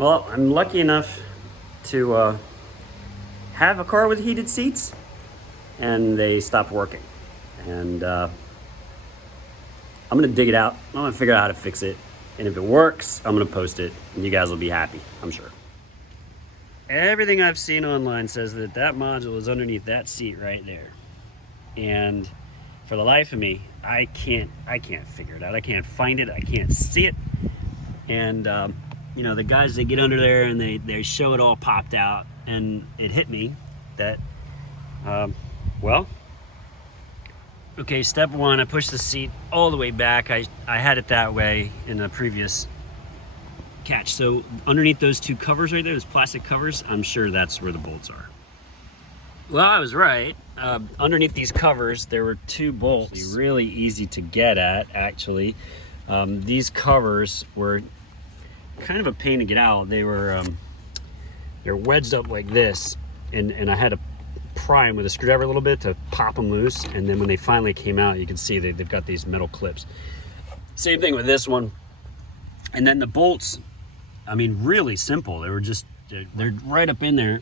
Well, I'm lucky enough to have a car with heated seats, and they stopped working. And I'm gonna dig it out. I'm gonna figure out how to fix it. And if it works, I'm gonna post it, and you guys will be happy, I'm sure. Everything I've seen online says that that module is underneath that seat right there. And for the life of me, I can't figure it out. I can't find it, I can't see it. And you know, the guys, they get under there and they show it all popped out, and it hit me that, well, okay, step one, I pushed the seat all the way back. I had it that way in the previous catch. So underneath those two covers right there, those plastic covers, I'm sure that's where the bolts are. Well, I was right. Underneath these covers, there were two bolts. Really easy to get at, actually. These covers were kind of a pain to get out. They were they're wedged up like this, and I had to pry them with a screwdriver a little bit to pop them loose, and then when they finally came out, you can see they've got these metal clips. Same thing with this one. And then the bolts, I mean, really simple. They were just, they're right up in there,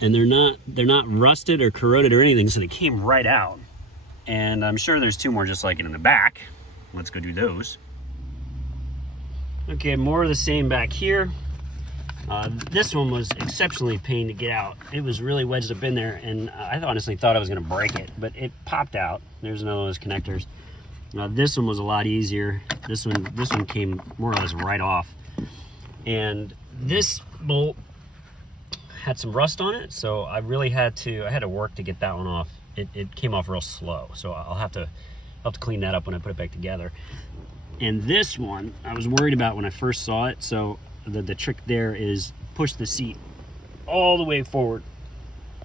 and they're not rusted or corroded or anything, so they came right out. And I'm sure there's two more just like it in the back. Let's go do those. Okay, more of the same back here. This one was exceptionally a pain to get out. It was really wedged up in there, and I honestly thought I was gonna break it, but it popped out. There's another one of those connectors. This one was a lot easier. This one came more or less right off. And this bolt had some rust on it, so I really had to work to get that one off. It came off real slow, so I'll have to clean that up when I put it back together. And this one, I was worried about when I first saw it, so the trick there is push the seat all the way forward.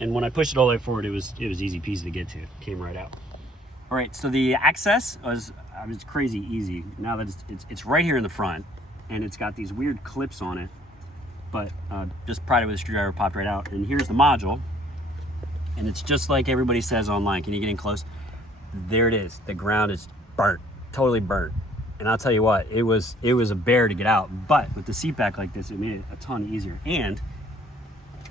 And when I pushed it all the way forward, it was easy peasy to get to. It came right out. All right, so the access was crazy easy. Now that it's right here in the front, and it's got these weird clips on it, but just pried it with a screwdriver, popped right out. And here's the module, and it's just like everybody says online. Can you get in close? There it is. The ground is burnt, totally burnt. And I'll tell you what, it was a bear to get out, but with the seat back like this, it made it a ton easier. And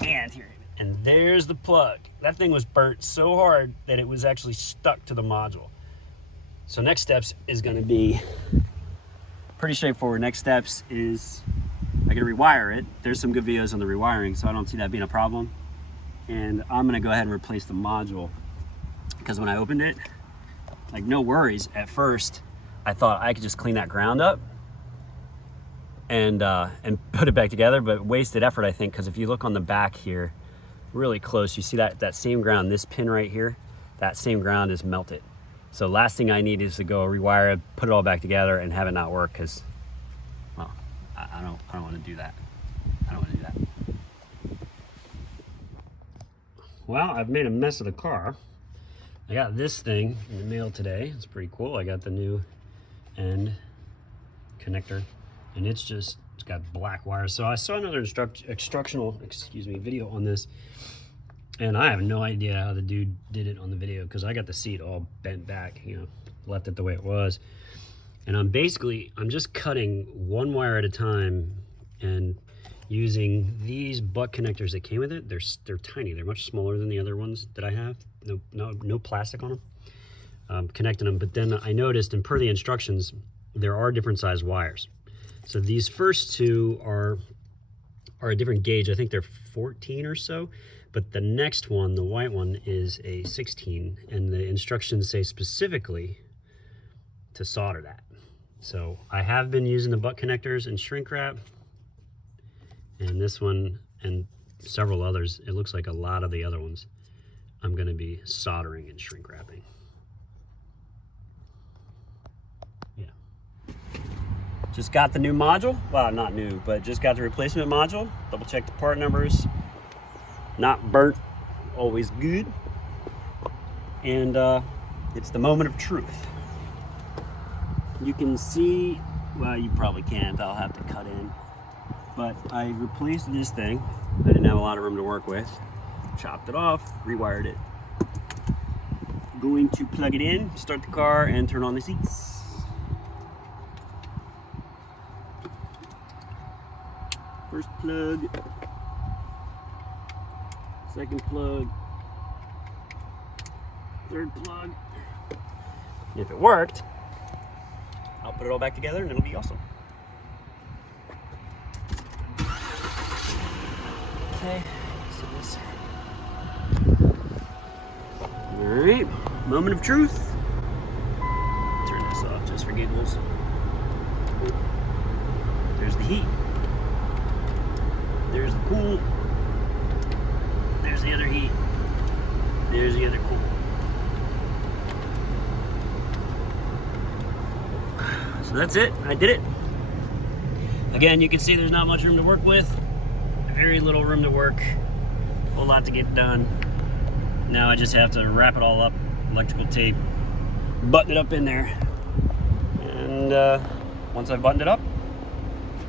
here, and there's the plug. That thing was burnt so hard that it was actually stuck to the module. So next steps is gonna be pretty straightforward. Next steps is I gotta rewire it. There's some good videos on the rewiring, so I don't see that being a problem. And I'm gonna go ahead and replace the module, because when I opened it, like, no worries at first, I thought I could just clean that ground up and put it back together, but wasted effort, I think, because if you look on the back here, really close, you see that same ground, this pin right here, that same ground is melted. So last thing I need is to go rewire it, put it all back together, and have it not work, because, well, I don't want to do that. I don't want to do that. Well, I've made a mess of the car. I got this thing in the mail today. It's pretty cool. I got the new end connector, and it's got black wires. So I saw another instructional video on this, and I have no idea how the dude did it on the video, because I got the seat all bent back, you know, left it the way it was. And I'm just cutting one wire at a time and using these butt connectors that came with it. They're tiny. They're much smaller than the other ones that I have. No plastic on them. Connecting them, but then I noticed, and per the instructions, there are different size wires. So these first two are a different gauge. I think they're 14 or so, but the next one, the white one, is a 16, and the instructions say specifically to solder that. So I have been using the butt connectors and shrink wrap, and this one and several others. It looks like a lot of the other ones I'm going to be soldering and shrink wrapping. Just got the new module. Well, not new, but just got the replacement module. Double check the part numbers. Not burnt, always good. And it's the moment of truth. You can see, well, you probably can't. I'll have to cut in. But I replaced this thing. I didn't have a lot of room to work with. Chopped it off, rewired it. Going to plug it in, start the car, and turn on the seats. First plug, second plug, third plug. If it worked, I'll put it all back together and it'll be awesome. Okay, so this. All right, moment of truth. Turn this off just for giggles. There's the heat. There's the cool. There's the other heat. There's the other cool. So that's it. I did it. Again, you can see there's not much room to work with. Very little room to work. A whole lot to get done. Now I just have to wrap it all up, electrical tape, button it up in there. And once I've buttoned it up,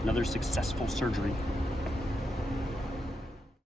another successful surgery.